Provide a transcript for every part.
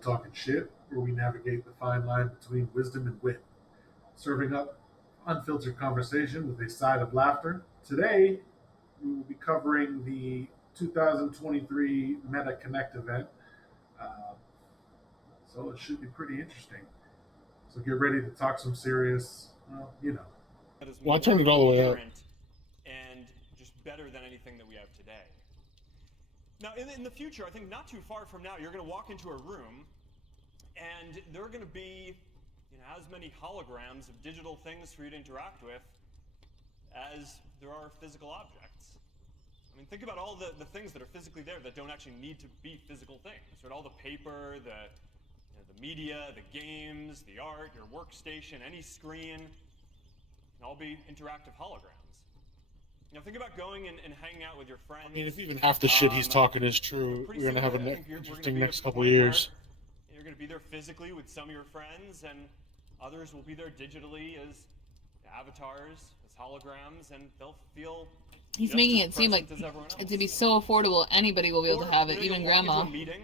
like talking shit, where we navigate the fine line between wisdom and wit, serving up unfiltered conversation with a side of laughter. Today, we will be covering the 2023 Meta Connect event, uh, so it should be pretty interesting. So get ready to talk some serious, well, you know. That is Well, I more turned it all the way up. coherent and just better than anything that we have today. Now, in the future, I think not too far from now, you're going to walk into a room, and there are going to be as many holograms of digital things for you to interact with as there are physical objects. I mean, think about all the things that are physically there that don't actually need to be physical things, right? All the paper, the media, the games, the art, your workstation, any screen, can all be interactive holograms. Think about going and hanging out with your friends. I mean, if even half the shit he's talking is true, we're going to have an interesting next couple of years. You're going to be there physically with some of your friends, and others will be there digitally as avatars, as holograms, and they'll feel. He's making it seem like it's to be so affordable, anybody will be able to have it, even grandma. Into a meeting,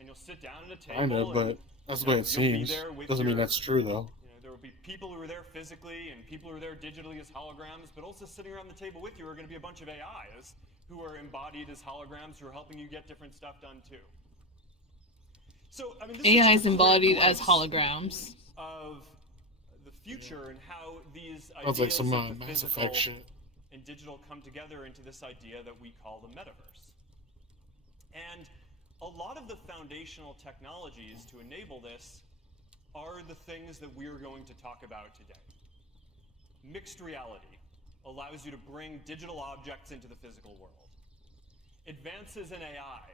and you'll sit down at a table. I know, but that's the way it seems. Doesn't mean that's true, though. There will be people who are there physically and people who are there digitally as holograms, but also sitting around the table with you are going to be a bunch of AIs who are embodied as holograms who are helping you get different stuff done too. So, I mean, this AI is is embodied as holograms. Of the future and how these Sounds like some ideas of the Mass physical Effect shit. and digital come together into this idea that we call the metaverse. And a lot of the foundational technologies to enable this are the things that we're going to talk about today. Mixed reality allows you to bring digital objects into the physical world. Advances in AI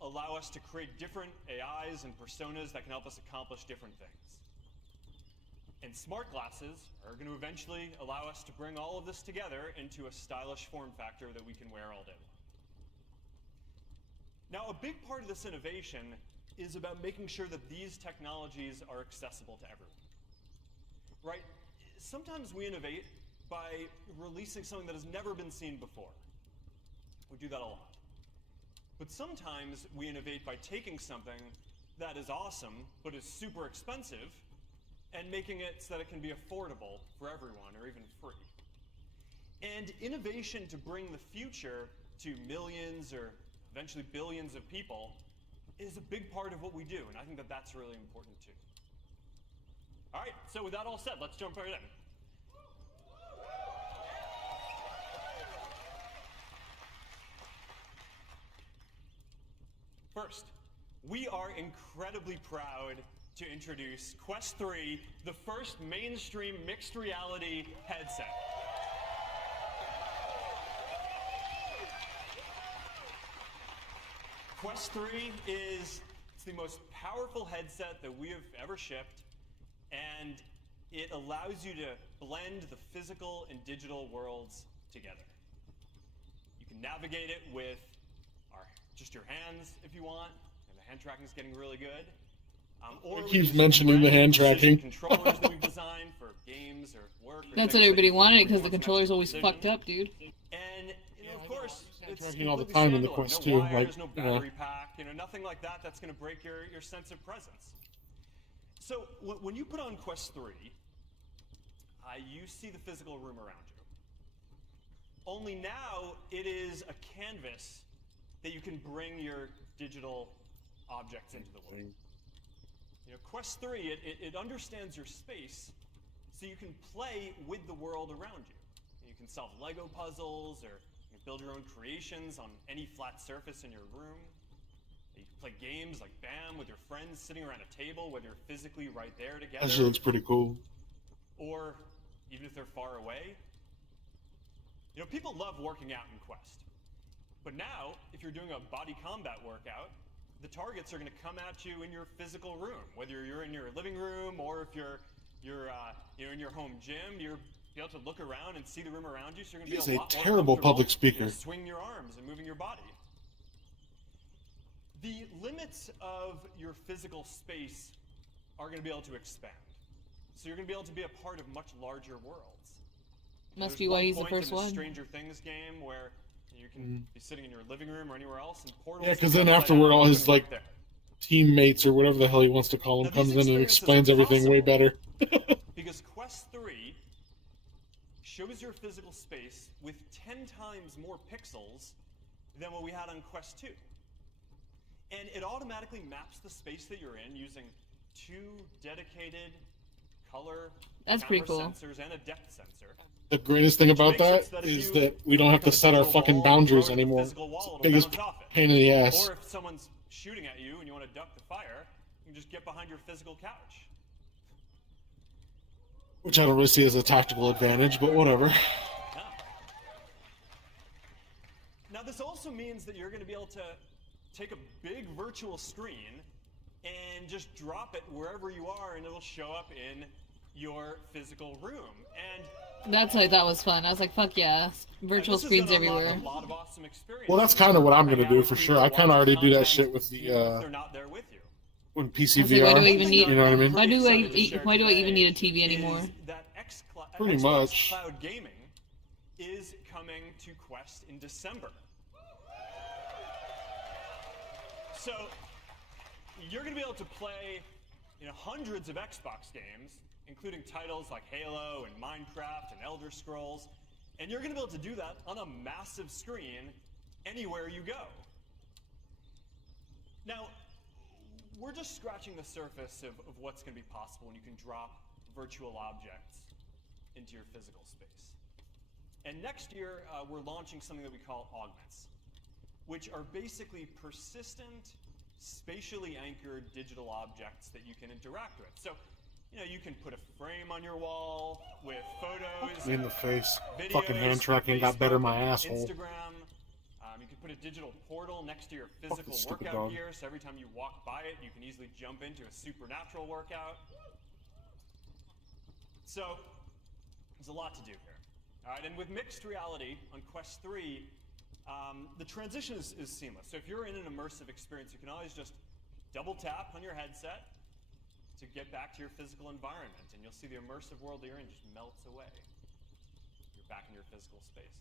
allow us to create different AIs and personas that can help us accomplish different things. And smart glasses are going to eventually allow us to bring all of this together into a stylish form factor that we can wear all day long. Now, a big part of this innovation is about making sure that these technologies are accessible to everyone. Right? Sometimes we innovate by releasing something that has never been seen before. We do that a lot. But sometimes we innovate by taking something that is awesome, but is super expensive, and making it so that it can be affordable for everyone, or even free. And innovation to bring the future to millions or eventually billions of people is a big part of what we do, and I think that that's really important too. All right, so with that all said, let's jump right in. First, we are incredibly proud to introduce Quest 3, the first mainstream mixed reality headset. Quest 3 is the most powerful headset that we have ever shipped, and it allows you to blend the physical and digital worlds together. You can navigate it with just your hands if you want, and the hand tracking is getting really good. Or He keeps mentioning the hand tracking. Controllers that we've designed for games or work. Or That's what everybody wanted, because the controller's always fucked up, dude. And of course, it's tracking all the time in the Quest 2. No wires, no battery pack, nothing like that. That's going to break your sense of presence. So when you put on Quest 3, you see the physical room around you. Only now it is a canvas that you can bring your digital objects into the world. Quest 3, it understands your space, so you can play with the world around you. You can solve Lego puzzles, or you can build your own creations on any flat surface in your room. You can play games like BAM with your friends sitting around a table, whether you're physically right there together. That shit looks pretty cool. Or even if they're far away. People love working out in Quest. But now, if you're doing a body combat workout, the targets are going to come at you in your physical room. Whether you're in your living room or if you're in your home gym, you're be able to look around and see the room around you. So you're going to be a lot more terrible public speaker. Swinging your arms and moving your body. The limits of your physical space are going to be able to expand. So you're going to be able to be a part of much larger worlds. Must be why he's the first one. Stranger Things game where you can be sitting in your living room or anywhere else, and portals. Yeah, because then afterward, all his teammates or whatever the hell he wants to call them comes in and explains everything way better. Because Quest 3 shows your physical space with 10 times more pixels than what we had on Quest 2. And it automatically maps the space that you're in using 2 dedicated color sensors and a depth sensor. The greatest thing about that is that we don't have to set our fucking boundaries anymore. It's the biggest pain in the ass. Or if someone's shooting at you and you want to duck the fire, you can just get behind your physical couch. Which I don't really see as a tactical advantage, but whatever. Now this also means that you're going to be able to take a big virtual screen and just drop it wherever you are, and it'll show up in your physical room. And that's what I thought was fun. I was like, fuck yeah, virtual screens everywhere. A lot of awesome experiences. Well, that's kind of what I'm gonna do for sure. I kind of already do that shit with the they're not there with you. When PC VR. Why do I even need? You know what I mean? Why do I even need a TV anymore? Pretty much. Cloud gaming is coming to Quest in December. So you're going to be able to play, hundreds of Xbox games, including titles like Halo and Minecraft and Elder Scrolls, and you're going to be able to do that on a massive screen anywhere you go. Now, we're just scratching the surface of what's going to be possible when you can drop virtual objects into your physical space. And next year, we're launching something that we call augments, which are basically persistent, spatially anchored digital objects that you can interact with. So, you can put a frame on your wall with photos. In the face. Videos, fucking hand tracking got better my asshole. Instagram. You can put a digital portal next to your physical workout gear, so every time you walk by it, you can easily jump into a supernatural workout. So, there's a lot to do here. All right, and with mixed reality on Quest 3, the transition is seamless. So if you're in an immersive experience, you can always just double tap on your headset to get back to your physical environment, and you'll see the immersive world that you're in just melts away. You're back in your physical space.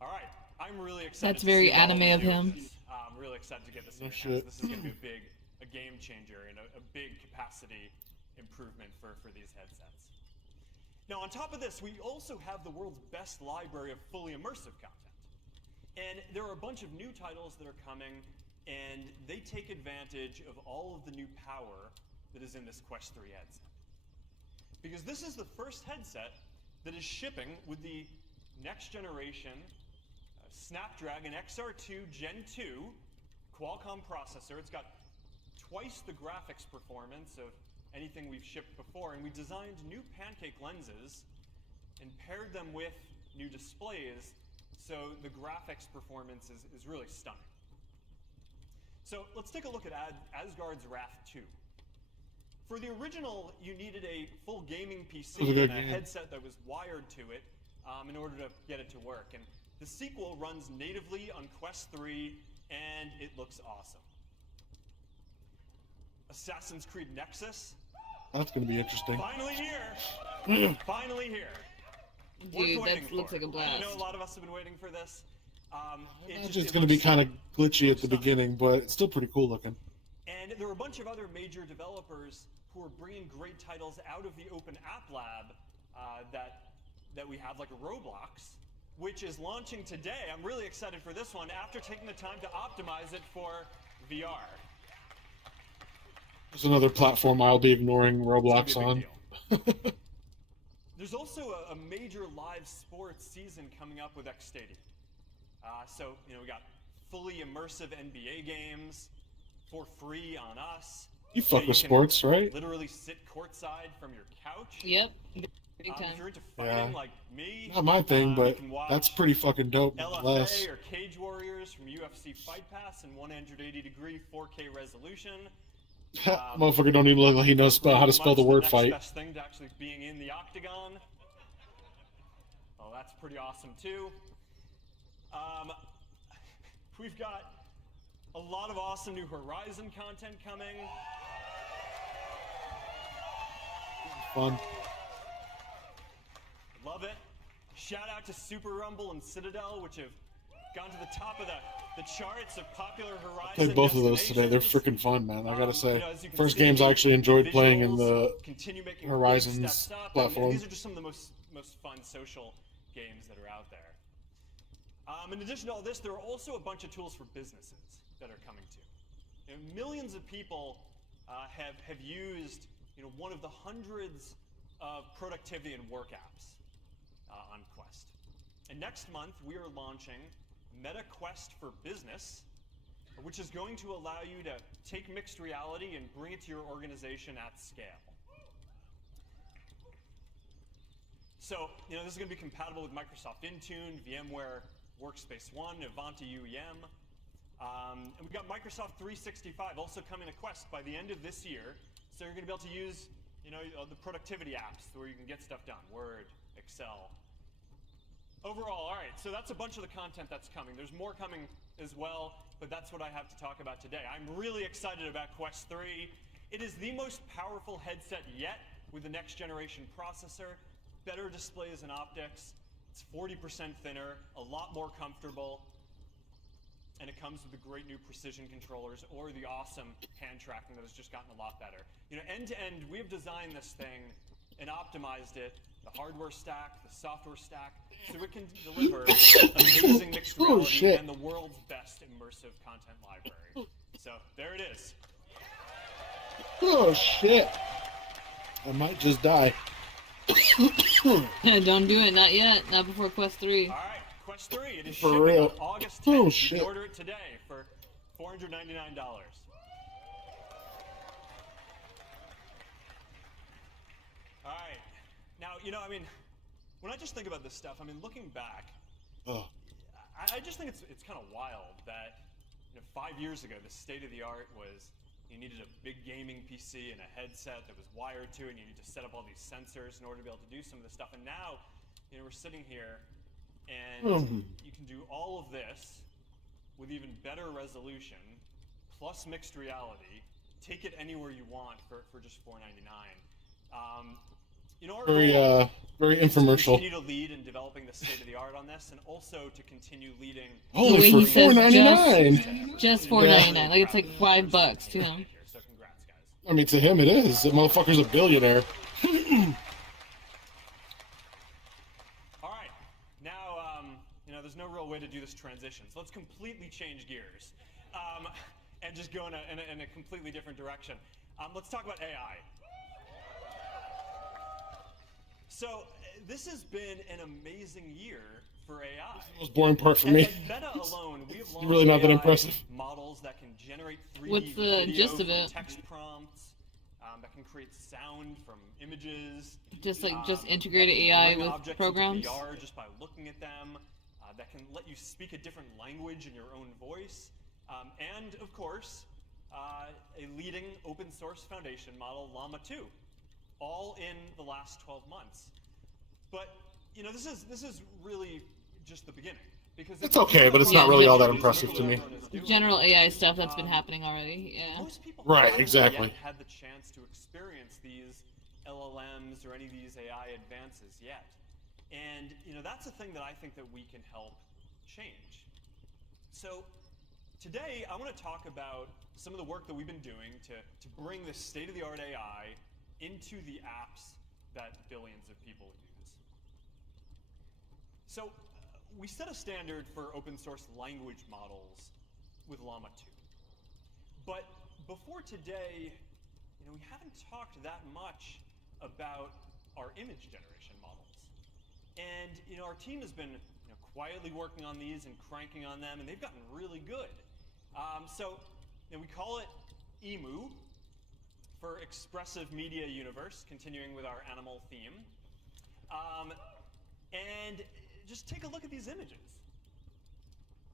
All right, I'm really excited. That's very anime of him. I'm really excited to get this in your shit. hands. This is going to be a game changer and a big capacity improvement for these headsets. Now, on top of this, we also have the world's best library of fully immersive content. And there are a bunch of new titles that are coming, and they take advantage of all of the new power that is in this Quest 3 headset. Because this is the first headset that is shipping with the next generation Snapdragon XR2 Gen 2 Qualcomm processor. It's got twice the graphics performance of anything we've shipped before, and we designed new pancake lenses and paired them with new displays, so the graphics performance is really stunning. So let's take a look at Asgard's Wrath 2. For the original, you needed a full gaming PC and a headset that was wired to it in order to get it to work. And the sequel runs natively on Quest 3, and it looks awesome. Assassin's Creed Nexus. That's going to be interesting. Finally here. Finally here. Dude, that looks like a blast. I know a lot of us have been waiting for this. It's going to be kind of glitchy at the beginning, but it's still pretty cool looking. And there are a bunch of other major developers who are bringing great titles out of the Open App Lab that we have, like Roblox, which is launching today. I'm really excited for this one after taking the time to optimize it for VR. There's another platform I'll be ignoring Roblox on. There's also a major live sports season coming up with X Stadium. So, we got fully immersive NBA games for free on us. You fuck with sports, right? Literally sit courtside from your couch. Yep. Big time. If you're into fighting like me, not my thing, but that's pretty fucking dope. LFA or Cage Warriors from UFC Fight Pass in 180-degree 4K resolution. Motherfucker don't even look like he knows how to spell the word fight. Best thing to actually being in the octagon. Oh, that's pretty awesome too. We've got a lot of awesome new Horizon content coming. Fun. Love it. Shout out to Super Rumble and Citadel, which have gone to the top of the the charts of popular Horizon Played both of those today. They're freaking fun, man. I gotta say. You know, as you can First see, games I actually enjoyed playing in the continue making Horizons big steps up, platform. And these are just some of the most fun social games that are out there. In addition to all this, there are also a bunch of tools for businesses that are coming to. You know, millions of people have used one of the hundreds of productivity and work apps on Quest. And next month, we are launching Meta Quest for Business, which is going to allow you to take mixed reality and bring it to your organization at scale. So, this is going to be compatible with Microsoft Intune, VMware Workspace ONE, Ivanti UEM. And we've got Microsoft 365 also coming to Quest by the end of this year. So you're going to be able to use, the productivity apps where you can get stuff done, Word, Excel. Overall, all right, so that's a bunch of the content that's coming. There's more coming as well, but that's what I have to talk about today. I'm really excited about Quest 3. It is the most powerful headset yet with the next generation processor, better displays and optics. It's 40% thinner, a lot more comfortable, and it comes with the great new precision controllers or the awesome hand tracking that has just gotten a lot better. End to end, we have designed this thing and optimized it, the hardware stack, the software stack, so it can deliver amazing mixed reality and the world's best immersive content library. So there it is. Oh shit! I might just die. Don't do it, not yet. Not before Quest 3. All right, Quest 3. It is For shipping real. on August 10th. Oh, shit. You can order it today for $499. All right. Now, when I just think about this stuff, looking back, I just think it's kind of wild that 5 years ago, the state of the art was you needed a big gaming PC and a headset that was wired to it, and you need to set up all these sensors in order to be able to do some of this stuff. And now, we're sitting here, and you can do all of this with even better resolution, plus mixed reality. Take it anywhere you want for just $499. Very infomercial. To continue to lead in developing the state of the art on this, and also to continue leading. Only for $499. Just $499. Like it's like $5 to him. So congrats, guys. To him it is. That motherfucker's a billionaire. All right, now there's no real way to do this transition, so let's completely change gears, and just go in a completely different direction. Let's talk about AI. So this has been an amazing year for AI. The most boring part for me. At Meta alone, we have launched really not that AI impressive. models that can generate 3D What's the video gist of from it? text prompts, that can create sound from images. Just integrated AI with objects programs. into VR just by looking at them. That can let you speak a different language in your own voice. And of course, a leading open source foundation model, Llama 2. All in the last 12 months. But, this is really just the beginning. Because It's okay, but it's not really all that impressive to me. General AI stuff that's been happening already, yeah. Most people Right, haven't exactly. yet had the chance to experience these LLMs or any of these AI advances yet. And, that's a thing that I think that we can help change. So, today I want to talk about some of the work that we've been doing to bring this state-of-the-art AI into the apps that billions of people use. So we set a standard for open source language models with Llama 2. But before today, we haven't talked that much about our image generation models. And our team has been quietly working on these and cranking on them, and they've gotten really good. So we call it EMU, for Expressive Media Universe, continuing with our animal theme. And just take a look at these images.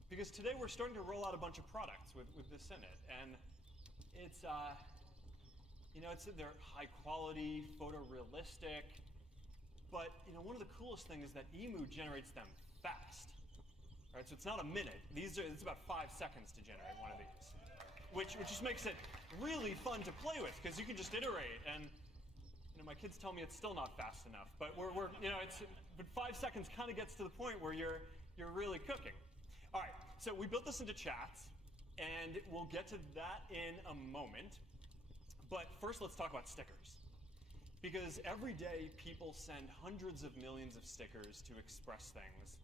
Because today we're starting to roll out a bunch of products with this in it. And they're high quality, photorealistic, but one of the coolest things is that EMU generates them fast. All right, so it's not a minute. It's about 5 seconds to generate one of these. Which just makes it really fun to play with, because you can just iterate, and my kids tell me it's still not fast enough, but but 5 seconds kind of gets to the point where you're really cooking. All right, so we built this into chats, and we'll get to that in a moment. But first, let's talk about stickers. Because every day, people send hundreds of millions of stickers to express things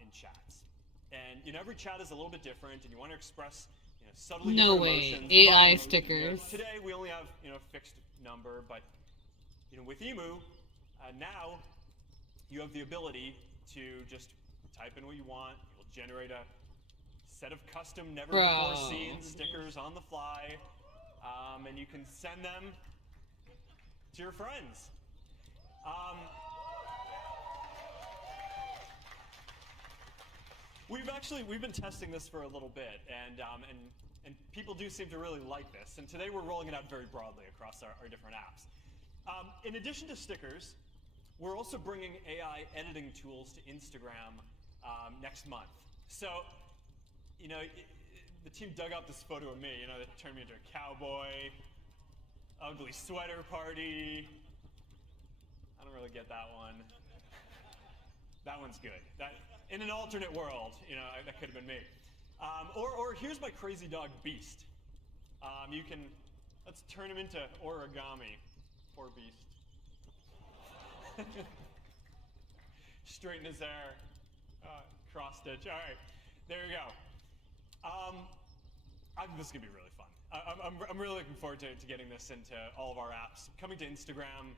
in chats. And every chat is a little bit different, and you want to express subtly No different way. emotions. AI But, stickers. today, we only have a fixed number, but with Emu, now you have the ability to just type in what you want. It will generate a set of custom, never-before-seen stickers on the fly, and you can send them to your friends. We've been testing this for a little bit, and people do seem to really like this. And today we're rolling it out very broadly across our different apps. In addition to stickers, we're also bringing AI editing tools to Instagram next month. So, the team dug up this photo of me. That turned me into a cowboy, ugly sweater party. I don't really get that one. That one's good. That in an alternate world, that could have been me. Or here's my crazy dog Beast. Let's turn him into origami. Poor Beast. Straighten his hair. Cross stitch. All right, there you go. I think this is gonna be really fun. I'm really looking forward to getting this into all of our apps. Coming to Instagram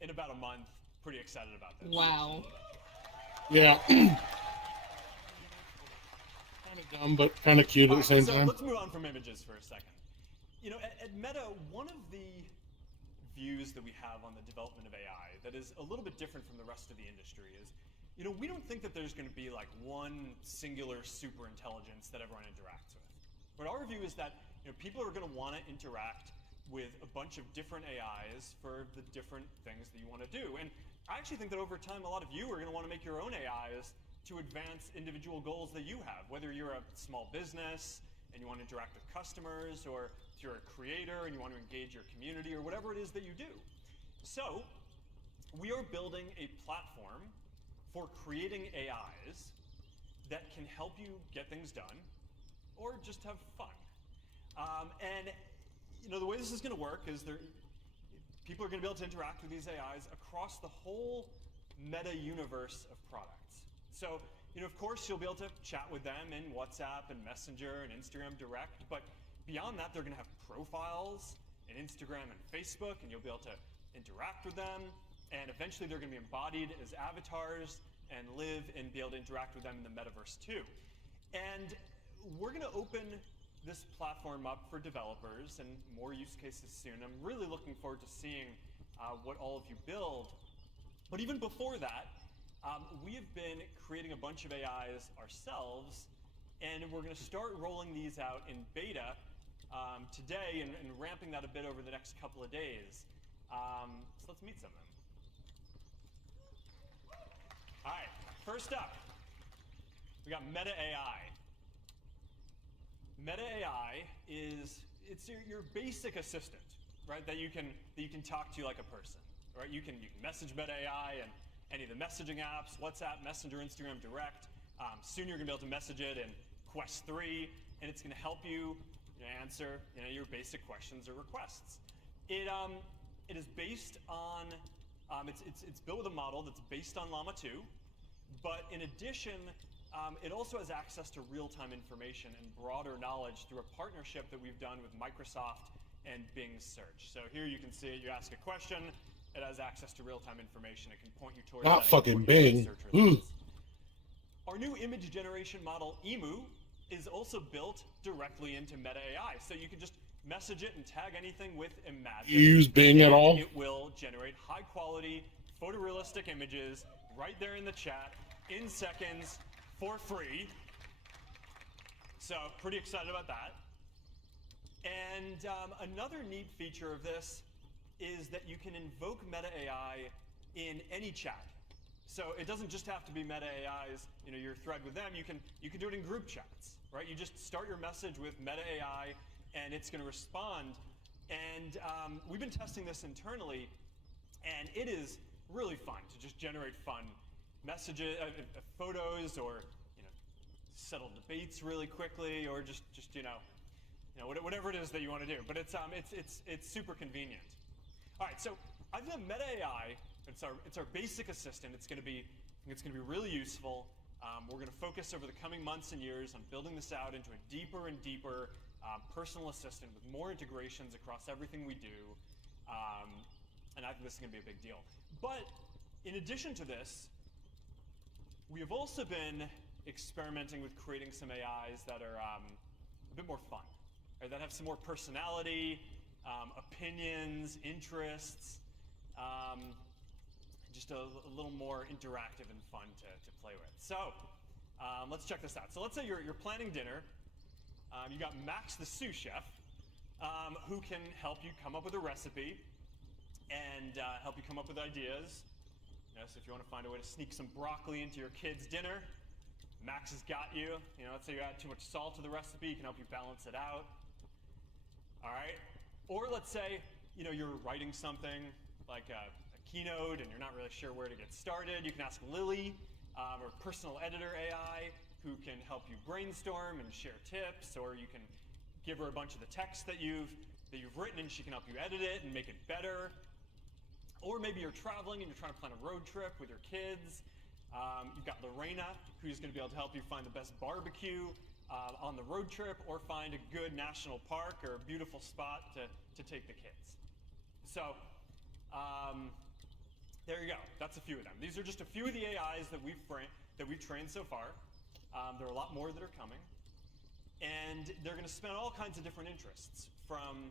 in about a month. Pretty excited about this. Wow. Yeah. Kind of dumb, but kind of cute at the same time. Let's move on from images for a second. At Meta, one of the views that we have on the development of AI that is a little bit different from the rest of the industry is, we don't think that there's going to be like one singular super intelligence that everyone interacts with. But our view is that people are going to want to interact with a bunch of different AIs for the different things that you want to do. And I actually think that over time, a lot of you are going to want to make your own AIs to advance individual goals that you have, whether you're a small business and you want to interact with customers, or if you're a creator and you want to engage your community, or whatever it is that you do. So we are building a platform for creating AIs that can help you get things done or just have fun. And the way this is going to work is people are going to be able to interact with these AIs across the whole Meta universe of products. So, of course, you'll be able to chat with them in WhatsApp and Messenger and Instagram Direct, but beyond that, they're going to have profiles in Instagram and Facebook, and you'll be able to interact with them, and eventually they're going to be embodied as avatars and live and be able to interact with them in the metaverse too. And we're going to open this platform up for developers and more use cases soon. I'm really looking forward to seeing what all of you build. But even before that, we have been creating a bunch of AIs ourselves, and we're going to start rolling these out in beta today and ramping that a bit over the next couple of days. So let's meet some of them. All right, first up, we got Meta AI. Meta AI is your basic assistant, right? That you can talk to like a person, right? You can message Meta AI and any of the messaging apps, WhatsApp, Messenger, Instagram Direct. Soon you're gonna be able to message it in Quest 3, and it's gonna help you answer your basic questions or requests. It is based on it's built with a model that's based on Llama 2, but in addition, it also has access to real-time information and broader knowledge through a partnership that we've done with Microsoft and Bing Search. So here you can see it. You ask a question, it has access to real-time information. It can point you towards not fucking Bing. Our new image generation model, Emu, is also built directly into Meta AI. So you can just message it and tag anything with Imagine. You use Bing at all? It will generate high-quality, photorealistic images right there in the chat in seconds for free. So pretty excited about that. And another neat feature of this is that you can invoke Meta AI in any chat. So it doesn't just have to be Meta AI's, your thread with them. You can do it in group chats, right? You just start your message with Meta AI, and it's going to respond. And we've been testing this internally, and it is really fun to just generate fun messages, photos, or settle debates really quickly, or just whatever it is that you want to do. But it's super convenient. All right, so I've got Meta AI. It's our basic assistant. It's going to be really useful. We're going to focus over the coming months and years on building this out into a deeper and deeper personal assistant with more integrations across everything we do. And I think this is going to be a big deal. But in addition to this, we have also been experimenting with creating some AIs that are a bit more fun, right? That have some more personality, opinions, interests, just a little more interactive and fun to play with. So let's check this out. So let's say you're planning dinner. You got Max the sous chef, who can help you come up with a recipe and help you come up with ideas. So if you want to find a way to sneak some broccoli into your kid's dinner, Max has got you. Let's say you add too much salt to the recipe, he can help you balance it out. All right. Or let's say you're writing something like a keynote and you're not really sure where to get started. You can ask Lily, or personal editor AI, who can help you brainstorm and share tips. Or you can give her a bunch of the text that you've written, and she can help you edit it and make it better. Or maybe you're traveling and you're trying to plan a road trip with your kids. You've got Lorena, who's going to be able to help you find the best barbecue on the road trip, or find a good national park or a beautiful spot to take the kids. So there you go. That's a few of them. These are just a few of the AIs that we've trained so far. There are a lot more that are coming. And they're going to span all kinds of different interests, from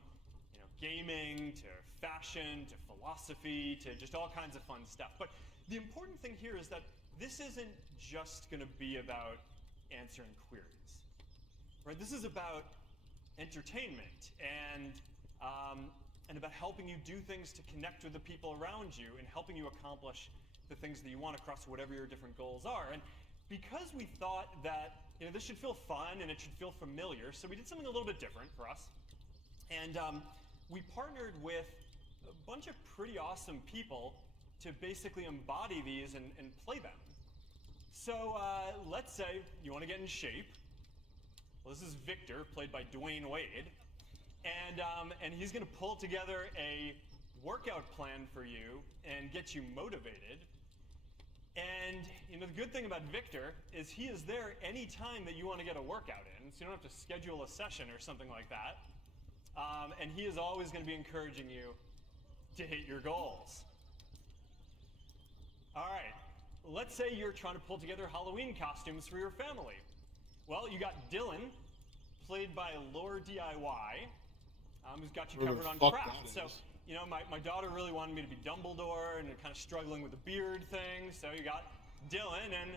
gaming to fashion to philosophy to just all kinds of fun stuff. But the important thing here is that this isn't just going to be about answering queries, right? This is about entertainment and about helping you do things to connect with the people around you and helping you accomplish the things that you want across whatever your different goals are. And because we thought that this should feel fun and it should feel familiar, so we did something a little bit different for us. And we partnered with a bunch of pretty awesome people to basically embody these and play them. So let's say you want to get in shape. Well, this is Victor, played by Dwayne Wade. And he's going to pull together a workout plan for you and get you motivated. And the good thing about Victor is he is there anytime that you want to get a workout in, so you don't have to schedule a session or something like that. And he is always going to be encouraging you to hit your goals. All right, let's say you're trying to pull together Halloween costumes for your family. Well, you got Dylan, played by Lore DIY, who's got you covered on craft. So, my daughter really wanted me to be Dumbledore and kind of struggling with the beard thing. So you got Dylan, and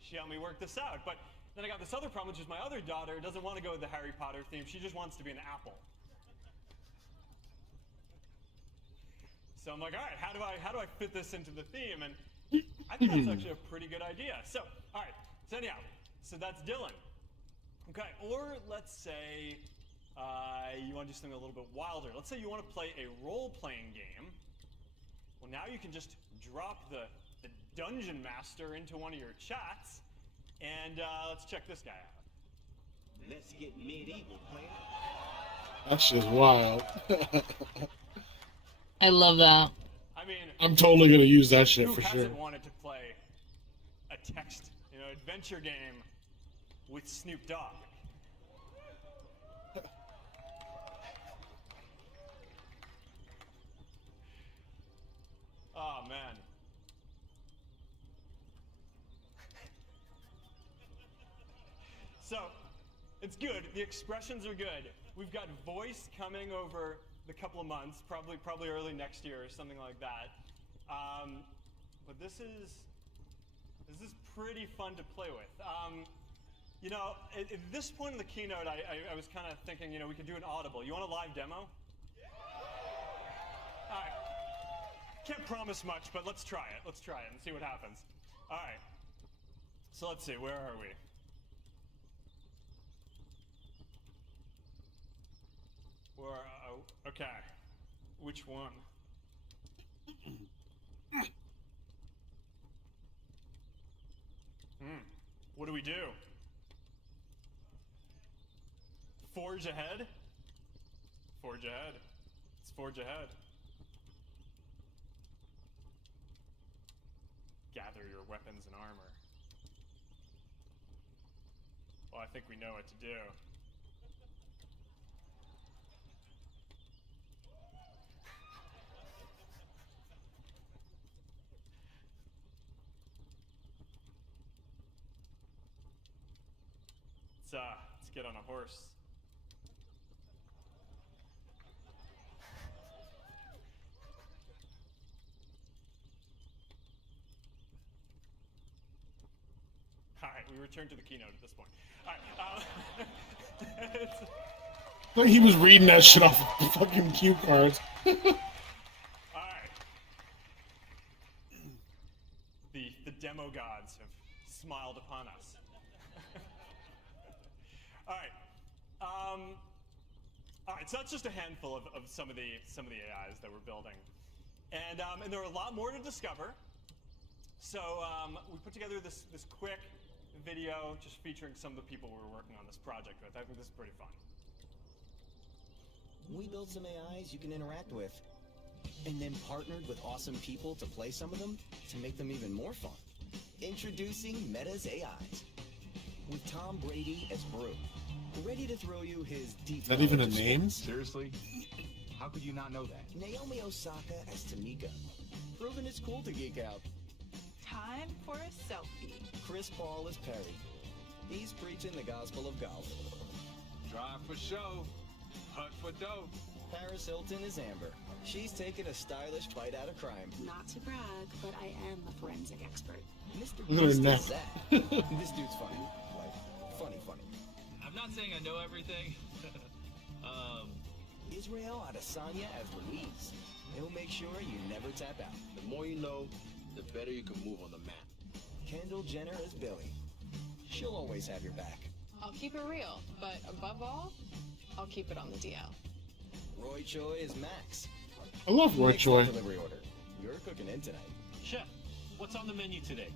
she helped me work this out. But then I got this other problem, which is my other daughter doesn't want to go with the Harry Potter theme. She just wants to be an apple. So I'm like, all right, how do I fit this into the theme? And I think that's actually a pretty good idea. So, all right. So anyhow, so that's Dylan. Okay. Or let's say you want to do something a little bit wilder. Let's say you want to play a role-playing game. Well, now you can just drop the Dungeon Master into one of your chats, and let's check this guy out. Let's get medieval, player. That's just wild. I love that. I mean, I'm totally gonna use that shit for sure. Who hasn't wanted to play a text, adventure game with Snoop Dogg? Oh man. So, it's good. The expressions are good. We've got voice coming over the couple of months, probably early next year or something like that. But this is pretty fun to play with. At this point in the keynote, I was kind of thinking, we could do an audible. You want a live demo? All right. Can't promise much, but let's try it. Let's try it and see what happens. All right. So let's see, where are we? Okay. Which one? What do we do? Forge ahead? Forge ahead. Let's forge ahead. Gather your weapons and armor. Well, I think we know what to do. Let's get on a horse. All right, we return to the keynote at this point. All right. Like he was reading that shit off of the fucking cue cards. All right. The demo gods have smiled upon us. All right. All right. So that's just a handful of some of the AIs that we're building, and there are a lot more to discover. So we put together this quick video just featuring some of the people we're working on this project with. I think this is pretty fun. We built some AIs you can interact with, and then partnered with awesome people to play some of them to make them even more fun. Introducing Meta's AIs, with Tom Brady as Brew, ready to throw you his deep. Is that even a name? Seriously? How could you not know that? Naomi Osaka as Tamika, proving it's cool to geek out. Time for a selfie. Chris Paul as Perry. He's preaching the gospel of golf. Drive for show, putt for dough. Paris Hilton is Amber. She's taking a stylish bite out of crime. Not to brag, but I am a forensic expert. Mr. Look at her Beast neck. is Zach. This dude's funny. Like, funny. I'm not saying I know everything. Israel Adesanya as Louise. He'll make sure you never tap out. The more you know, the better you can move on the map. Kendall Jenner as Billy. She'll always have your back. I'll keep it real, but above all, I'll keep it on the DL. Roy Choi is Max. I love Roy Next Choi. delivery order. You're cooking in tonight. Chef, what's on the menu today?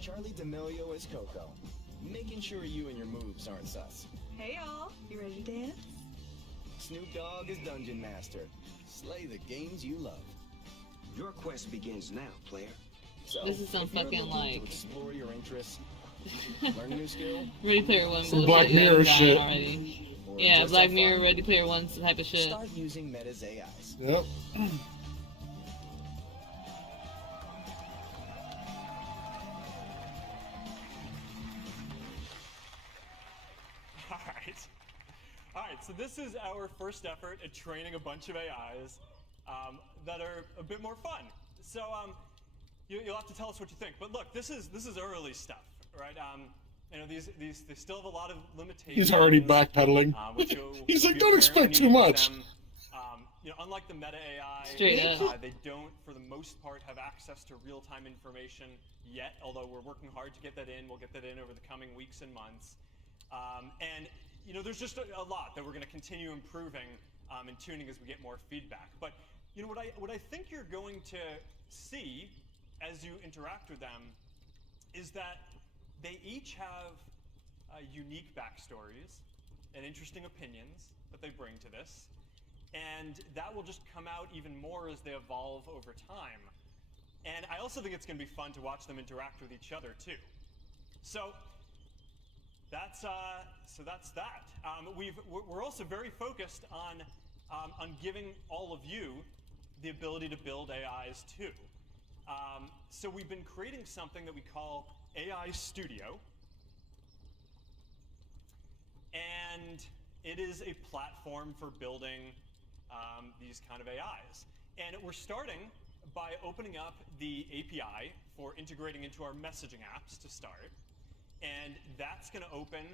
Charlie D'Amelio is Coco. Making sure you and your moves aren't sus. Hey y'all, you ready to dance? Snoop Dogg is Dungeon Master. Slay the games you love. Your quest begins now, player. So, This is some if you're fucking, looking to like- explore your interests, learn a new skill, Ready Player One Some bullshit Black that Mirror I've gotten shit. already. or Yeah, just Black have Mirror, fun, Ready Player One type of shit. start using Meta's AIs. Yep. All right, so this is our first effort at training a bunch of AIs that are a bit more fun. So you'll have to tell us what you think. But look, this is early stuff, right? You know, they still have a lot of limitations. He's already backpedaling. which He's like, we don't apparently expect need too to get much. them, you know, unlike the Meta AI, Straight up. they don't, for the most part, have access to real-time information yet. Although we're working hard to get that in. We'll get that in over the coming weeks and months. And you know, there's just a lot that we're going to continue improving and tuning as we get more feedback. But you know, what I think you're going to see as you interact with them is that they each have unique backstories and interesting opinions that they bring to this, and that will just come out even more as they evolve over time. And I also think it's going to be fun to watch them interact with each other too. So that's that. We're also very focused on giving all of you the ability to build AIs too. So we've been creating something that we call AI Studio, and it is a platform for building these kind of AIs. And we're starting by opening up the API for integrating into our messaging apps to start. And that's going to open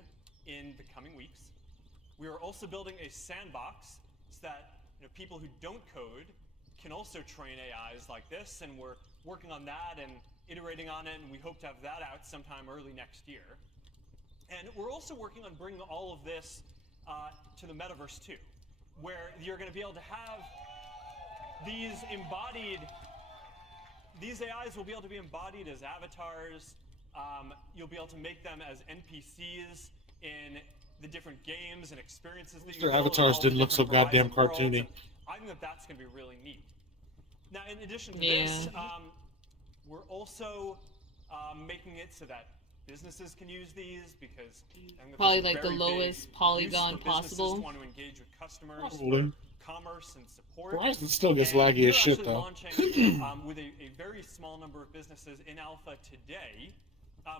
in the coming weeks. We are also building a sandbox so that people who don't code can also train AIs like this, and we're working on that and iterating on it, and we hope to have that out sometime early next year. And we're also working on bringing all of this to the metaverse too, where you're going to be able to have these AIs will be able to be embodied as avatars You'll be able to make them as NPCs in the different games and experiences that you Their build, avatars all the didn't look so different goddamn Horizon worlds, cartoony. and I think that that's going to be really neat. Now, in addition to this, we're also making it so that businesses can use these, because probably like the lowest polygon possible. Want to engage with customers, Probably. commerce and support. Horizon still gets laggy as shit though. Launching with a very small number of businesses in alpha today.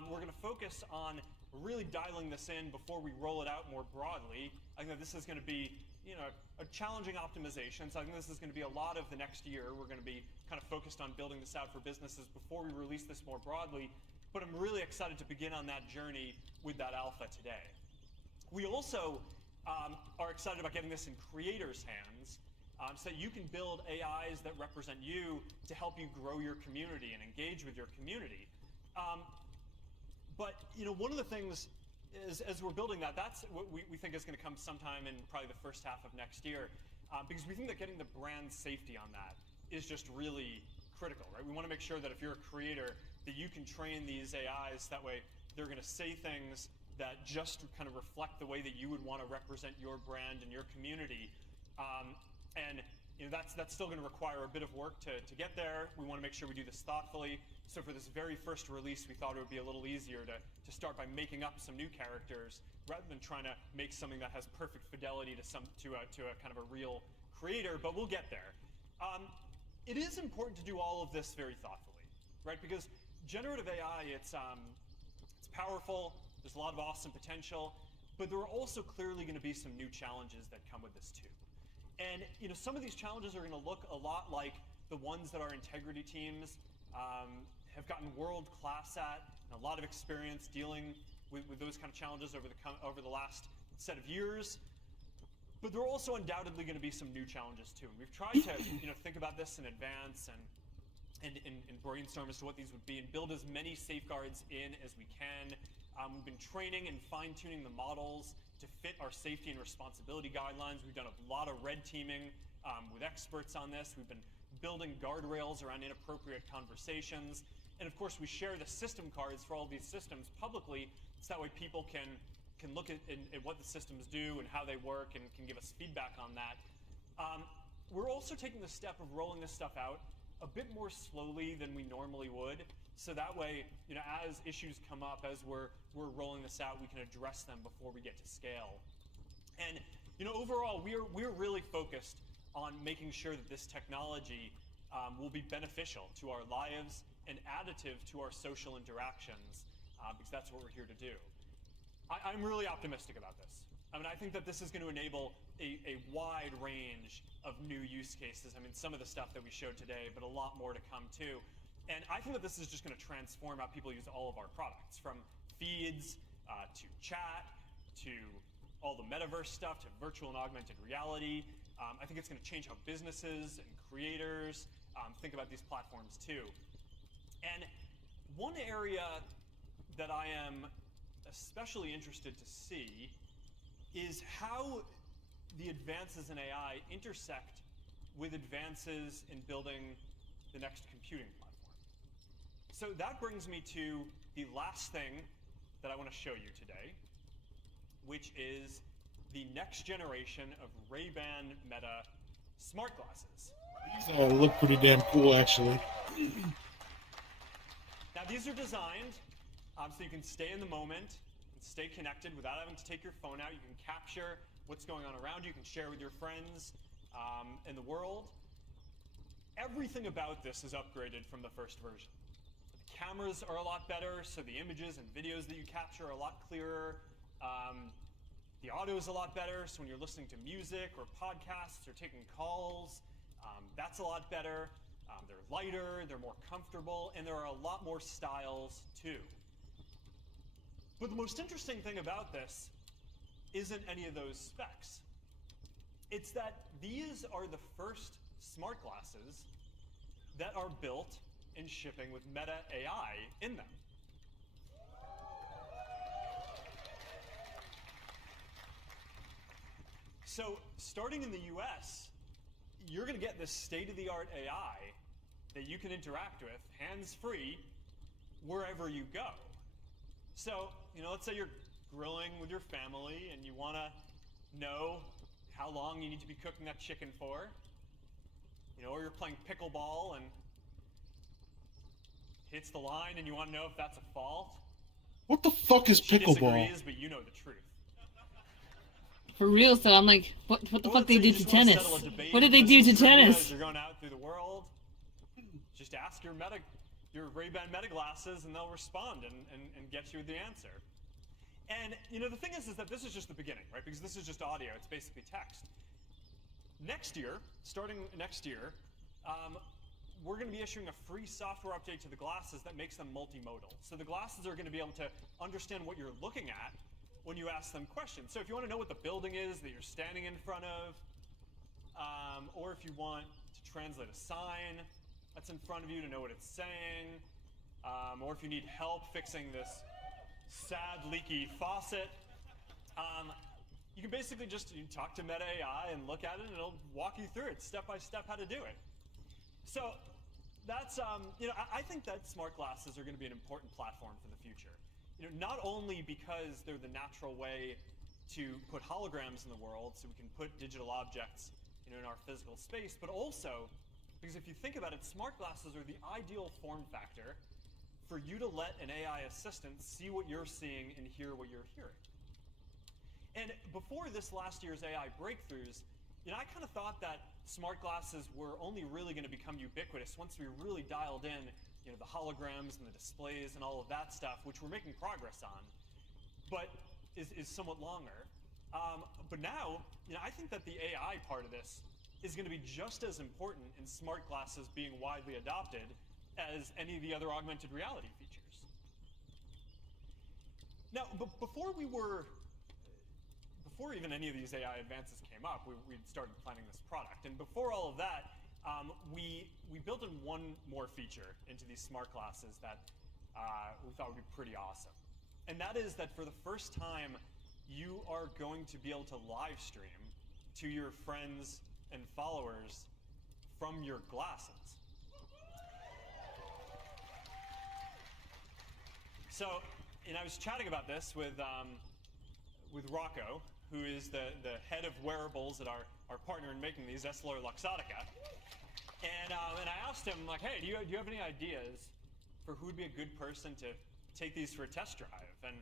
We're going to focus on really dialing this in before we roll it out more broadly. I think that this is going to be, a challenging optimization. So I think this is going to be a lot of the next year. We're going to be kind of focused on building this out for businesses before we release this more broadly. But I'm really excited to begin on that journey with that alpha today. We also are excited about getting this in creators' hands so that you can build AIs that represent you to help you grow your community and engage with your community. But one of the things is, as we're building that, that's what we think is going to come sometime in probably the first half of next year, because we think that getting the brand safety on that is just really critical, right? We want to make sure that if you're a creator, that you can train these AIs, that way they're going to say things that just kind of reflect the way that you would want to represent your brand and your community. And that's still going to require a bit of work to get there. We want to make sure we do this thoughtfully. So for this very first release, we thought it would be a little easier to start by making up some new characters rather than trying to make something that has perfect fidelity to a kind of a real creator. But we'll get there. It is important to do all of this very thoughtfully, right? Because generative AI, it's powerful. There's a lot of awesome potential, but there are also clearly going to be some new challenges that come with this too. And some of these challenges are going to look a lot like the ones that our integrity teams have gotten world-class at, and a lot of experience dealing with those kind of challenges over the last set of years. But there are also undoubtedly going to be some new challenges too. And we've tried to think about this in advance and brainstorm as to what these would be and build as many safeguards in as we can. We've been training and fine-tuning the models to fit our safety and responsibility guidelines. We've done a lot of red teaming with experts on this. We've been building guardrails around inappropriate conversations. And of course, we share the system cards for all these systems publicly, so that way people can look at what the systems do and how they work and can give us feedback on that. We're also taking the step of rolling this stuff out a bit more slowly than we normally would. So that way, as issues come up, as we're rolling this out, we can address them before we get to scale. And overall, we're really focused on making sure that this technology will be beneficial to our lives and additive to our social interactions, because that's what we're here to do. I'm really optimistic about this. I think that this is going to enable a wide range of new use cases. Some of the stuff that we showed today, but a lot more to come too. And I think that this is just going to transform how people use all of our products, from feeds to chat to all the metaverse stuff to virtual and augmented reality. I think it's going to change how businesses and creators think about these platforms too. And one area that I am especially interested to see is how the advances in AI intersect with advances in building the next computing platform. So that brings me to the last thing that I want to show you today, which is the next generation of Ray-Ban Meta smart glasses. These look pretty damn cool, actually. Now, these are designed so you can stay in the moment and stay connected without having to take your phone out. You can capture what's going on around you. You can share with your friends in the world. Everything about this is upgraded from the first version. The cameras are a lot better, so the images and videos that you capture are a lot clearer. The audio is a lot better, so when you're listening to music or podcasts or taking calls, that's a lot better. They're lighter, they're more comfortable, and there are a lot more styles too. But the most interesting thing about this isn't any of those specs. It's that these are the first smart glasses that are built and shipping with Meta AI in them. So starting in the US, you're going to get this state-of-the-art AI that you can interact with, hands-free, wherever you go. So, let's say you're grilling with your family and you want to know how long you need to be cooking that chicken for. Or you're playing pickleball and hits the line and you want to know if that's a fault. What the fuck is She pickleball? disagrees, but you know the truth. For real, so I'm like, what the fuck they do to tennis? What did they do to tennis? You're going out through the world. Just ask your Ray-Ban Meta glasses, and they'll respond and get you the answer. And the thing is that this is just the beginning, right? Because this is just audio; it's basically text. Starting next year, we're going to be issuing a free software update to the glasses that makes them multimodal. So the glasses are going to be able to understand what you're looking at when you ask them questions. So if you want to know what the building is that you're standing in front of, or if you want to translate a sign that's in front of you to know what it's saying, or if you need help fixing this sad leaky faucet, you can basically just talk to Meta AI and look at it, and it'll walk you through it step by step how to do it. So that's I think that smart glasses are going to be an important platform for the future. Not only because they're the natural way to put holograms in the world, so we can put digital objects in our physical space, but also because if you think about it, smart glasses are the ideal form factor for you to let an AI assistant see what you're seeing and hear what you're hearing. And before this last year's AI breakthroughs, I kind of thought that smart glasses were only really going to become ubiquitous once we really dialed in the holograms and the displays and all of that stuff, which we're making progress on, but is somewhat longer. But now, I think that the AI part of this is going to be just as important in smart glasses being widely adopted as any of the other augmented reality features. Now, before even any of these AI advances came up, we'd started planning this product. And before all of that, we built in one more feature into these smart glasses that we thought would be pretty awesome. And that is that for the first time, you are going to be able to live stream to your friends and followers from your glasses. So, I was chatting about this with Rocco, who is the head of wearables at our partner in making these, EssilorLuxottica. And I asked him, like, hey, do you have any ideas for who would be a good person to take these for a test drive? And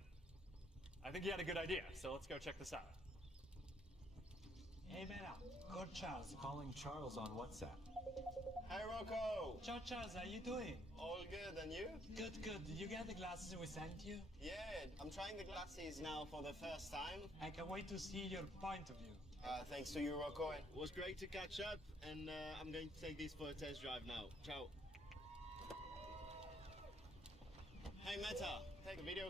I think he had a good idea, so let's go check this out. Hey, Meta. Code Charles. Calling Charles on WhatsApp. Hi, Rocco. Ciao, Charles. How you doing? All good, and you? Good, good. Did you get the glasses we sent you? Yeah, I'm trying the glasses now for the first time. I can't wait to see your point of view. Thanks to you, Rocco. It was great to catch up, and I'm going to take these for a test drive now. Ciao. Hey, Meta. Take a video.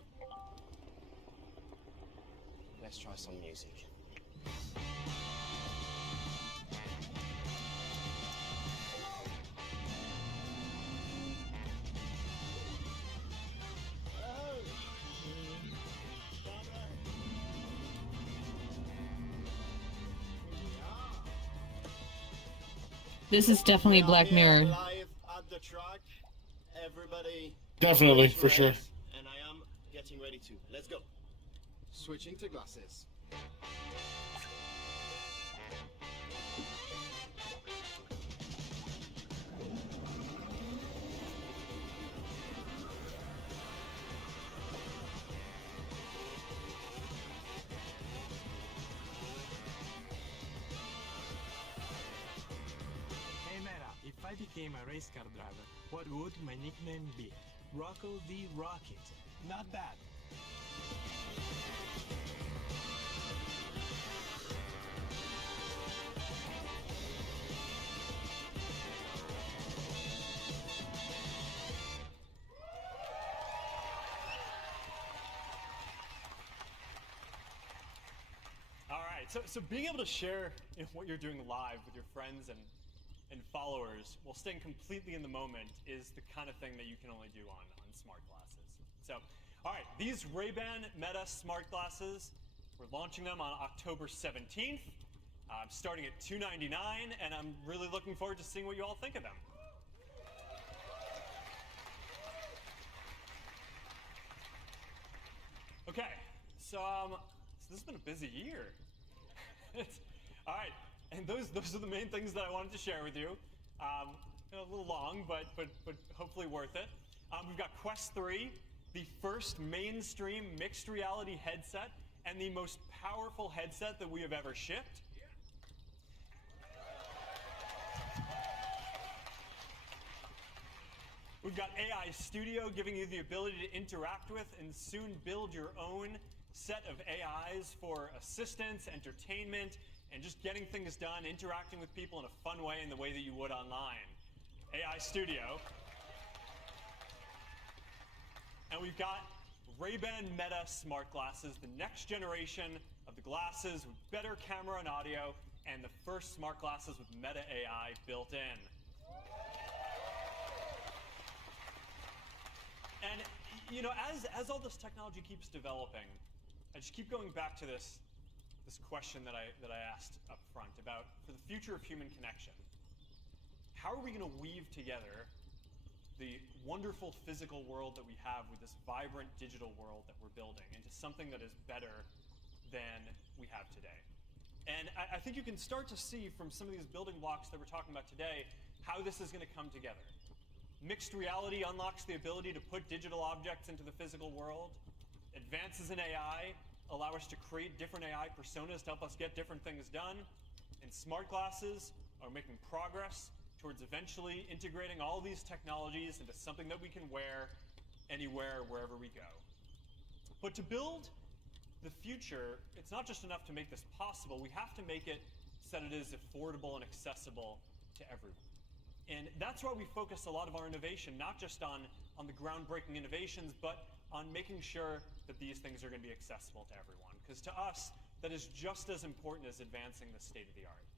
Let's try some music. This is definitely Black Mirror. Live at the track. Everybody. Definitely, for sure. And I am getting ready to. Let's go. Switching to glasses. If I became a race car driver, what would my nickname be? Rocco the Rocket. Not bad. All right, so being able to share what you're doing live with your friends and followers while staying completely in the moment is the kind of thing that you can only do on smart glasses. So, all right, these Ray-Ban Meta smart glasses, we're launching them on October 17th, starting at $299, and I'm really looking forward to seeing what you all think of them. Okay, so this has been a busy year. All right, and those are the main things that I wanted to share with you. A little long, but hopefully worth it. We've got Quest 3, the first mainstream mixed reality headset, and the most powerful headset that we have ever shipped. We've got AI Studio, giving you the ability to interact with and soon build your own set of AIs for assistance, entertainment, and just getting things done, interacting with people in a fun way in the way that you would online. AI Studio. And we've got Ray-Ban Meta smart glasses, the next generation of the glasses with better camera and audio, and the first smart glasses with Meta AI built in. And, you know, as all this technology keeps developing, I just keep going back to this question that I asked up front about, for the future of human connection, how are we going to weave together the wonderful physical world that we have with this vibrant digital world that we're building into something that is better than we have today? And I think you can start to see from some of these building blocks that we're talking about today how this is going to come together. Mixed reality unlocks the ability to put digital objects into the physical world. Advances in AI allow us to create different AI personas to help us get different things done. And smart glasses are making progress towards eventually integrating all these technologies into something that we can wear anywhere, wherever we go. But to build the future, it's not just enough to make this possible. We have to make it so that it is affordable and accessible to everyone. And that's why we focus a lot of our innovation, not just on the groundbreaking innovations, but on making sure that these things are going to be accessible to everyone. Because to us, that is just as important as advancing the state of the art.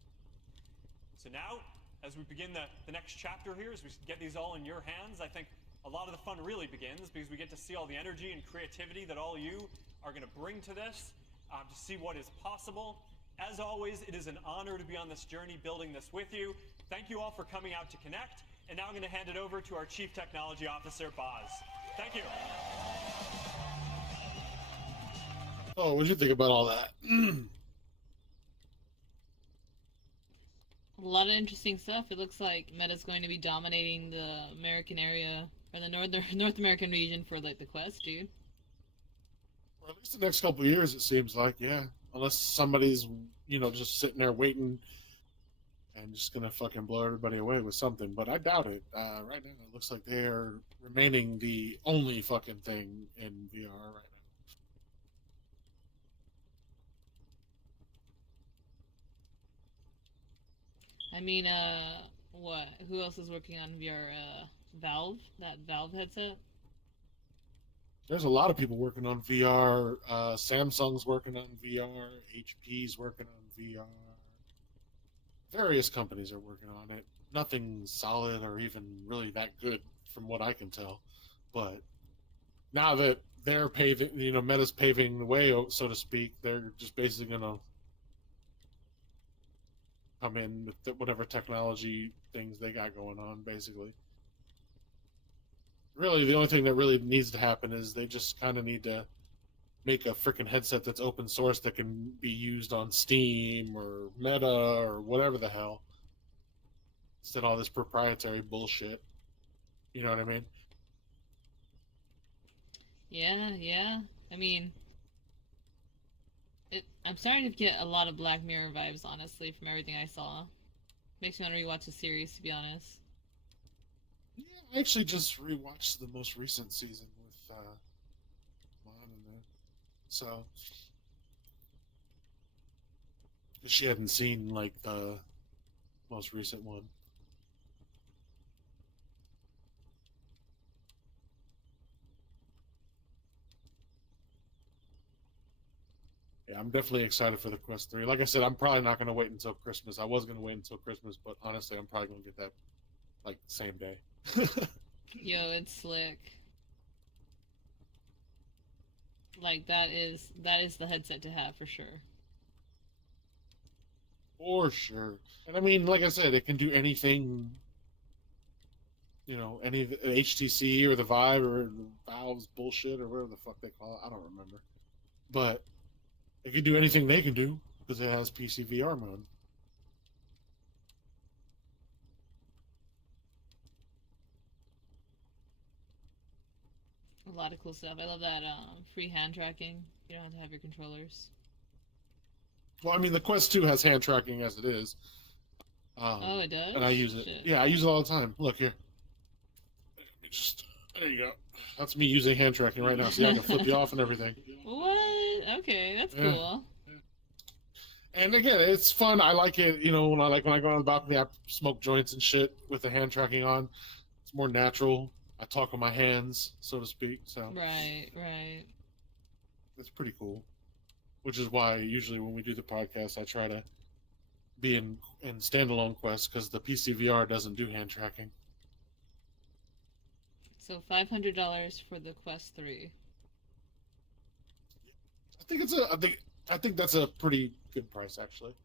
So now, as we begin the next chapter here, as we get these all in your hands, I think a lot of the fun really begins, because we get to see all the energy and creativity that all you are going to bring to this, to see what is possible. As always, it is an honor to be on this journey building this with you. Thank you all for coming out to connect. And now I'm going to hand it over to our Chief Technology Officer, Boz. Thank you. Oh, what did you think about all that? A lot of interesting stuff. It looks like Meta's going to be dominating the American area, or the North American region for like the Quest, dude. Or at least the next couple of years, it seems like, yeah. Unless somebody's, you know, just sitting there waiting and just gonna fucking blow everybody away with something. But I doubt it. Right now, it looks like they're remaining the only fucking thing in VR right now. I mean, what? Who else is working on VR? Valve? That Valve headset? There's a lot of people working on VR. Samsung's working on VR. HP's working on VR. Various companies are working on it. Nothing solid or even really that good from what I can tell. But now that they're paving, you know, Meta's paving the way, so to speak, they're just basically going to come in with whatever technology things they got going on, basically. Really, the only thing that really needs to happen is they just kind of need to make a freaking headset that's open source that can be used on Steam or Meta or whatever the hell, instead of all this proprietary bullshit. You know what I mean? Yeah. I mean, I'm starting to get a lot of Black Mirror vibes, honestly, from everything I saw. Makes me want to rewatch the series, to be honest. Yeah, I actually just rewatched the most recent season with Mom in there. So, because she hadn't seen like the most recent one. Yeah, I'm definitely excited for the Quest 3. Like I said, I'm probably not going to wait until Christmas. I was going to wait until Christmas, but honestly, I'm probably going to get that like same day. Yo, it's slick. Like that is the headset to have for sure. For sure. And I mean, like I said, it can do anything, you know, any HTC or the Vive or the Valve's bullshit or whatever the fuck they call it. I don't remember. but it can do anything they can do because it has PC VR mode. A lot of cool stuff. I love that free hand tracking. You don't have to have your controllers. Well, I mean, the Quest 2 has hand tracking as it is. Oh, it does? And I use it. Shit. Yeah, I use it all the time. Look here. There you go. That's me using hand tracking right now. See, I can flip you off and everything. What? Okay, that's cool. And again, it's fun. I like it. You know, when I go on the balcony, I smoke joints and shit with the hand tracking on. It's more natural. I talk with my hands, so to speak. So Right. it's pretty cool. Which is why usually when we do the podcast, I try to be in standalone Quest because the PC VR doesn't do hand tracking. So $500 for the Quest 3. I think that's a pretty good price, actually.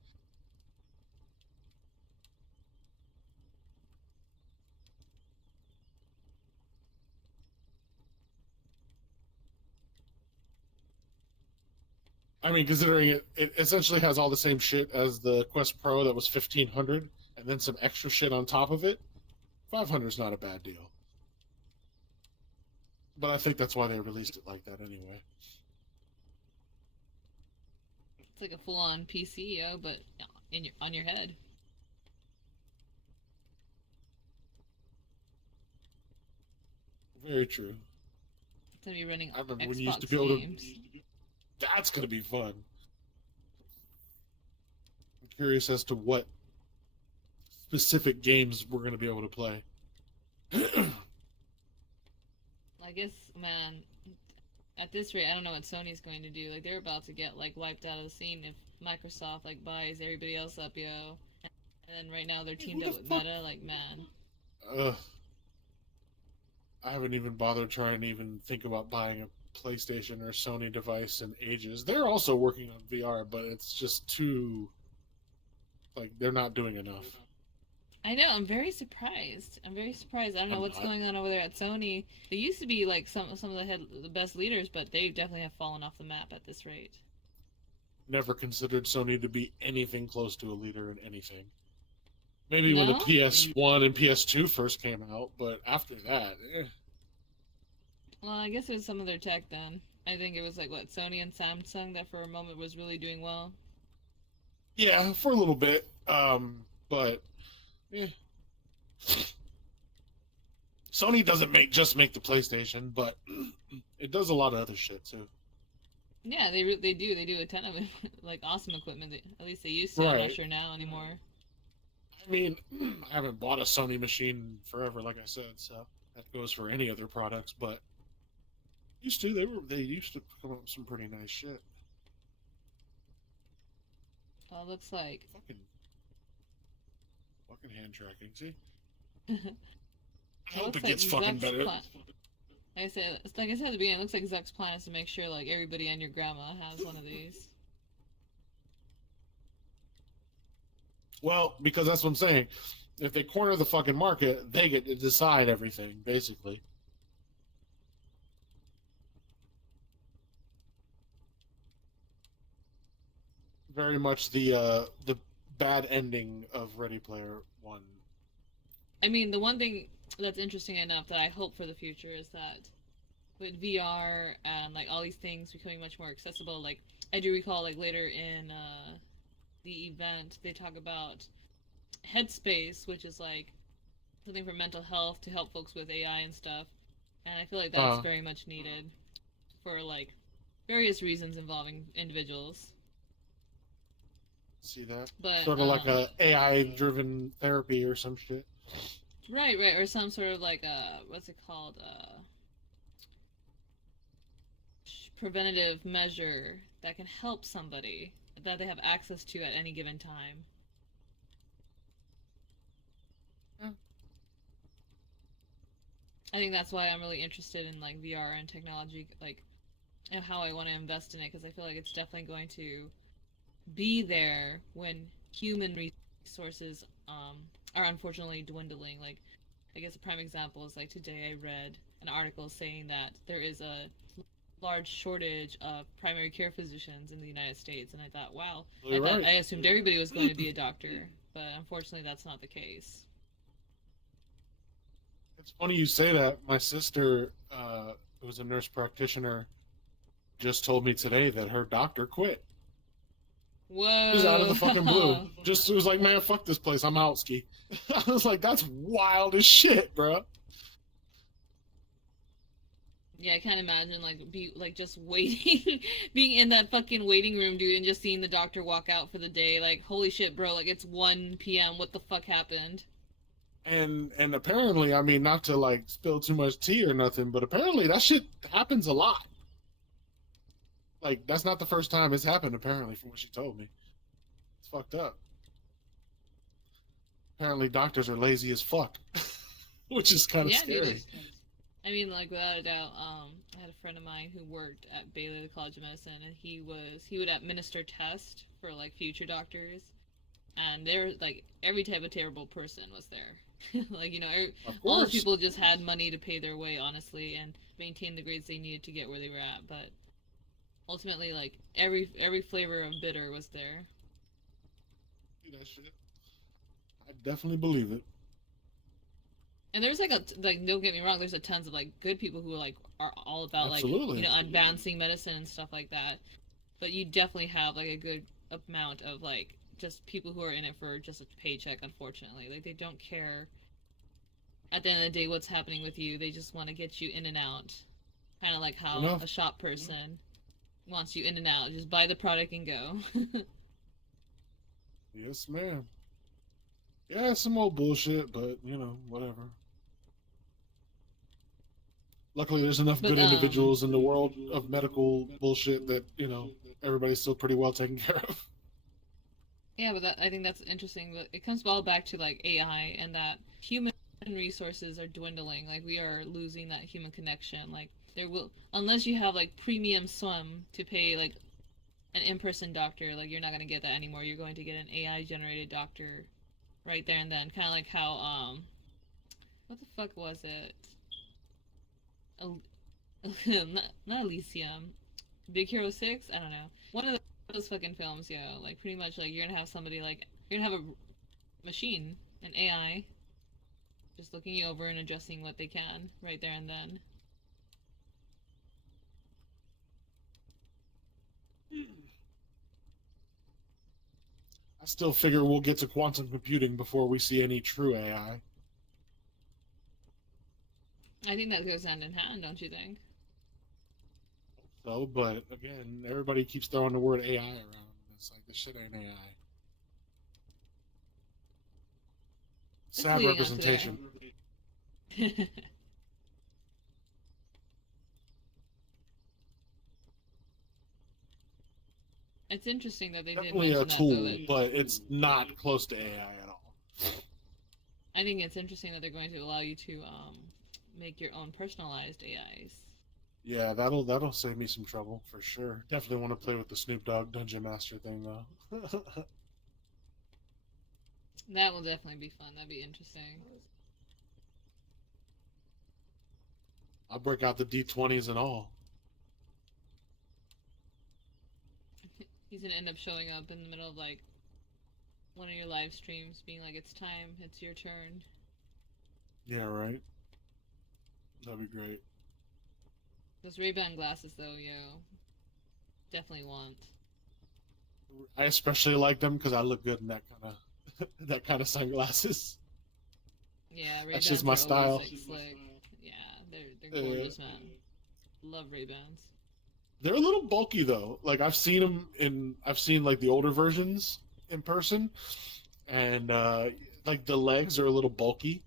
I mean, considering it essentially has all the same shit as the Quest Pro that was $1,500, and then some extra shit on top of it. $500 is not a bad deal. But I think that's why they released it like that anyway. It's like a full-on PC, but on your head. Very true. It's gonna be running I remember Xbox when you used to be able games. to. That's gonna be fun. I'm curious as to what specific games we're gonna be able to play. I guess, man, at this rate, I don't know what Sony's going to do. Like, they're about to get, like, wiped out of the scene if Microsoft, like, buys everybody else up, yo. And then right now they're teamed up with Meta, like, man. I haven't even bothered trying to even think about buying a PlayStation or Sony device in ages. They're also working on VR, but it's just too... Like, they're not doing enough. I know, I'm very surprised. I don't know what's going on over there at Sony. They used to be, like, some of the best leaders, but they definitely have fallen off the map at this rate. Never considered Sony to be anything close to a leader in anything. Maybe when the PS1 and PS2 first came out, but after that, Well, I guess it was some of their tech then. I think it was like, what, Sony and Samsung that for a moment was really doing well? Yeah, for a little bit. But Sony doesn't just make the PlayStation, but it does a lot of other shit too. Yeah, they do. They do a ton of like awesome equipment. At least they used to. Right. I'm not sure now anymore. I mean, I haven't bought a Sony machine forever, like I said, so that goes for any other products. But they used to come up with some pretty nice shit. Well, it looks like fucking hand tracking. See, I Well, hope it looks gets like fucking Zuck's better. like I said at the beginning, it looks like Zuck's plan is to make sure like everybody and your grandma has one of these. Well, because that's what I'm saying. If they corner the fucking market, they get to decide everything, basically. Very much the bad ending of Ready Player One. I mean, the one thing that's interesting enough that I hope for the future is that with VR and like all these things becoming much more accessible, like I do recall like later in the event they talk about Headspace, which is like something for mental health to help folks with AI and stuff, and I feel like that's very much needed for like various reasons involving individuals. See that? But, sort of like a AI-driven therapy or some shit. Right, or some sort of like what's it called? Preventative measure that can help somebody that they have access to at any given time. I think that's why I'm really interested in like VR and technology, like, and how I want to invest in it, because I feel like it's definitely going to be there when human resources are unfortunately dwindling. Like, I guess a prime example is like today I read an article saying that there is a large shortage of primary care physicians in the United States, and I thought, wow, You're right. I assumed everybody was going to be a doctor, but unfortunately, that's not the case. It's funny you say that. My sister, who was a nurse practitioner, just told me today that her doctor quit. Whoa! Just out of the fucking blue. Just was like, man, fuck this place. I'm out, ski. I was like, that's wild as shit, bro. Yeah, I can't imagine like just waiting, being in that fucking waiting room, dude, and just seeing the doctor walk out for the day. Like, holy shit, bro! Like, it's 1 p.m. What the fuck happened? And apparently, I mean, not to like spill too much tea or nothing, but apparently that shit happens a lot. Like, that's not the first time it's happened, apparently, from what she told me. It's fucked up. Apparently, doctors are lazy as fuck, which is kind of scary. Dude, I mean, like, without a doubt, I had a friend of mine who worked at Baylor College of Medicine, and he would administer tests for, like, future doctors, and there, like, every type of terrible person was there. Like, you know, all those people just had money to pay their way, honestly, and maintain the grades they needed to get where they were at, but ultimately, like, every flavor of bitter was there. That shit. I definitely believe it. And there's like don't get me wrong, there's a tons of like good people who are all about Absolutely. like, you know, advancing medicine and stuff like that. But you definitely have like a good amount of like just people who are in it for just a paycheck, unfortunately. Like, they don't care at the end of the day what's happening with you. They just want to get you in and out. Kind of like how a shop person wants you in and out. Just buy the product and go. Yes, ma'am. Yeah, some old bullshit, but, you know, whatever. Luckily, there's enough good individuals in the world of medical bullshit that, you know, everybody's still pretty well taken care of. Yeah, but I think that's interesting. But it comes all back to, like, AI and that human resources are dwindling. Like, we are losing that human connection. Like, there will, unless you have, like, premium sum to pay, like, an in-person doctor, like, you're not going to get that anymore. You're going to get an AI-generated doctor right there and then. Kind of like how, what the fuck was it? Not Elysium. Big Hero 6? I don't know. One of those fucking films, yo. Like, pretty much, like, you're gonna have somebody, like, you're gonna have a machine, an AI, just looking you over and adjusting what they can right there and then. I still figure we'll get to quantum computing before we see any true AI. I think that goes hand in hand, don't you think? So, but again, everybody keeps throwing the word AI around. It's like, this shit ain't AI. Sad representation. It's interesting that they Definitely did a mention tool, that, though, but it's not close to AI at all. I think it's interesting that they're going to allow you to make your own personalized AIs. Yeah, that'll save me some trouble for sure. Definitely want to play with the Snoop Dogg Dungeon Master thing though. That will definitely be fun. That'd be interesting. I'll break out the D20s and all. He's gonna end up showing up in the middle of like one of your live streams, being like, "It's time. It's your turn." Yeah, right. That'd be great. Those Ray-Ban glasses, though, yo, definitely want. I especially like them because I look good in that kind of sunglasses. Yeah, Ray-Bans that's just my style. Like, slick. Yeah, they're gorgeous, man. Love Ray-Bans. They're a little bulky though. Like, I've seen like the older versions in person, and like the legs are a little bulky.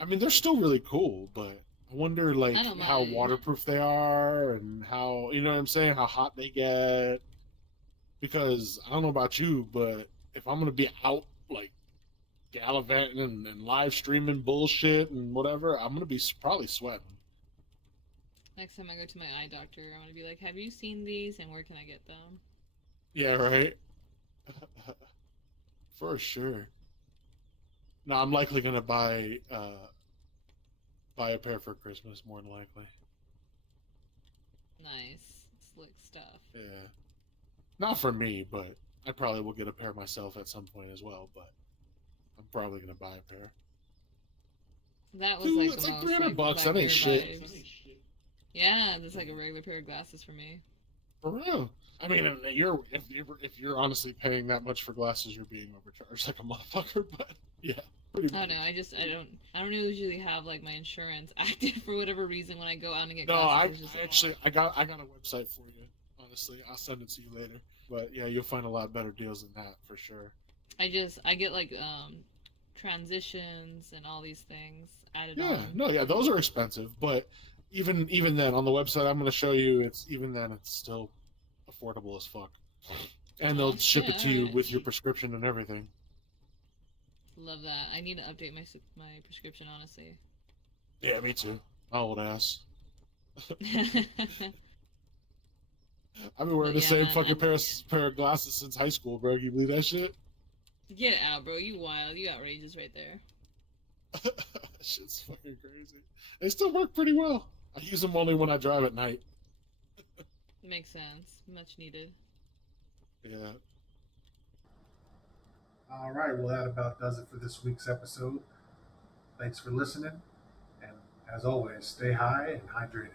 I mean, they're still really cool, but I wonder like how waterproof they are and how, you know what I'm saying, how hot they get. Because I don't know about you, but if I'm gonna be out like gallivanting and live streaming bullshit and whatever, I'm gonna be probably sweating. Next time I go to my eye doctor, I'm gonna be like, "Have you seen these, and where can I get them?" Yeah, right. For sure. Now I'm likely gonna buy a pair for Christmas, more than likely. slick stuff. Yeah. Not for me, but I probably will get a pair myself at some point as well, but I'm probably going to buy a pair. That was Dude, like it's the like most, $300. Black That ain't Mirror shit. vibes. Yeah, that's like a regular pair of glasses for me. For real. I mean, if you're honestly paying that much for glasses, you're being overcharged like a motherfucker. But yeah, pretty Oh much. no, I don't usually have like my insurance active for whatever reason when I go out and get No, glasses. It's just like, I got a website for you. Honestly, I'll send it to you later. But yeah, you'll find a lot better deals than that for sure. I get like transitions and all these things added Yeah, on. no, yeah, those are expensive, but even then on the website I'm going to show you, it's still affordable as fuck, and they'll ship it to you with your prescription and everything. Love that. I need to update my prescription, honestly. Yeah, me too. My old ass. I've been wearing the same fucking pair of glasses since high school, bro. Can you believe that shit? Get out, bro. You wild. You outrageous right there. Shit's fucking crazy. They still work pretty well. I use them only when I drive at night. Makes sense. Much needed. Yeah. All right, well, that about does it for this week's episode. Thanks for listening, and as always, stay high and hydrated.